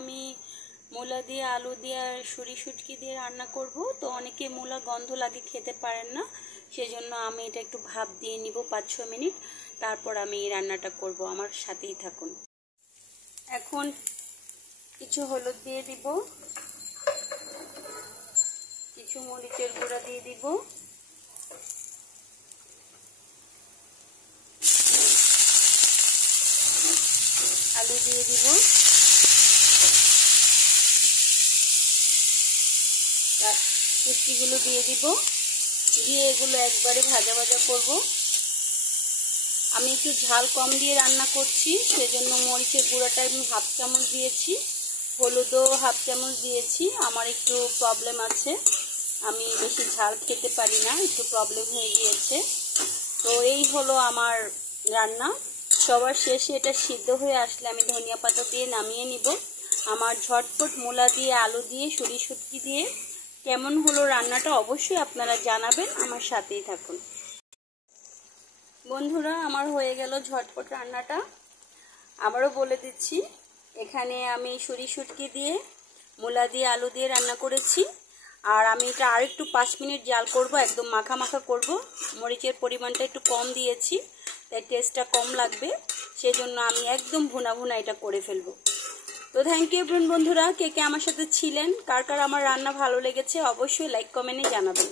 আমি মূলা দিয়ে আলু দিয়ে আর শুটকি দিয়ে রান্না করব। তো অনেকে মূলা গন্ধ লাগে খেতে পারেন না, সেজন্য আমি এটা একটু ভাপ দিয়ে নিব 5-6 মিনিট, তারপর আমি এই রান্নাটা করব। আমার সাথেই থাকুন। এখন কিছু হলুদ দিয়ে দিব, কিছু মরিচের গুঁড়া দিয়ে দিব, আলু দিয়ে দিব, শুটকিগুলো দিয়ে দিব, দিয়ে এগুলো একবারে ভাজা ভাজা করব। আমি একটু ঝাল কম দিয়ে রান্না করছি, সেজন্য মরিচের গুঁড়াটা আমি 1/2 চামচ দিয়েছি, হলুদও 1/2 চামচ দিয়েছি। আমার একটু প্রবলেম আছে, আমি বেশি ঝাল খেতে পারি না, একটু প্রবলেম হয়ে গিয়েছে। তো এই হলো আমার রান্না। সবার শেষে এটা সিদ্ধ হয়ে আসলে আমি ধনিয়া পাতা দিয়ে নামিয়ে নিব। আমার ঝটপট মূলা দিয়ে আলু দিয়ে শুটকি দিয়ে কেমন হলো রান্নাটা অবশ্যই আপনারা জানাবেন, আমার সাথেই থাকুন। বন্ধুরা, আমার হয়ে গেল ঝটপট রান্নাটা। আবারও বলে দিচ্ছি, এখানে আমি শুটকি দিয়ে মূলা দিয়ে আলু দিয়ে রান্না করেছি। আর আমি এটা আরেকটু 5 মিনিট জাল করব, একদম মাখা মাখা করব। মরিচের পরিমাণটা একটু কম দিয়েছি, তাই টেস্টটা কম লাগবে, সেজন্য আমি একদম ভুনা ভুনা এটা করে ফেলবো। তো থ্যাংক ইউ বন্ধুরা, কে কে আমার সাথে ছিলেন, কার কার আমার রান্না ভালো লেগেছে অবশ্যই লাইক কমেন্টে জানাবেন।